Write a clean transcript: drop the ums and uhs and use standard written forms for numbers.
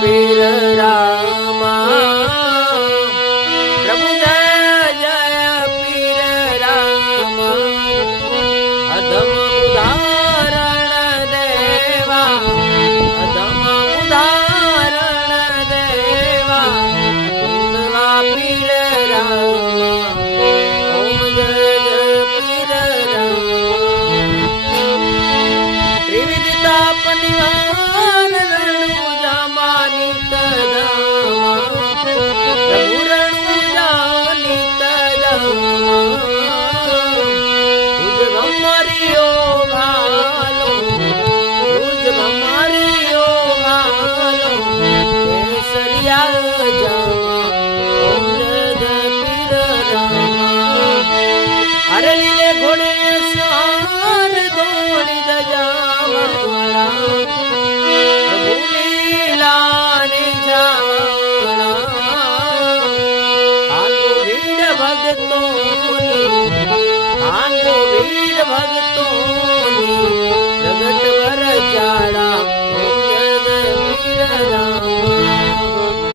पीर रामा प्रभु जय जय पीर रामा अधम उदाहरण देवा अधम उदाहरण देवा कुंदवा पीर रामा ओम जय जय पीर रामा त्रिविधता पनिवार रणु जामानी तदामा प्रभु रणु जानी तदामा तुझ भमरियो भालो तुझ भमरियो भालो केसरिया जामा ओम जय जय पीर रामा अरे लीले घोड़े सवार दौड़ी जावाला प्रभु लीला निजावाला आंगो भीड़ भगतों आंगो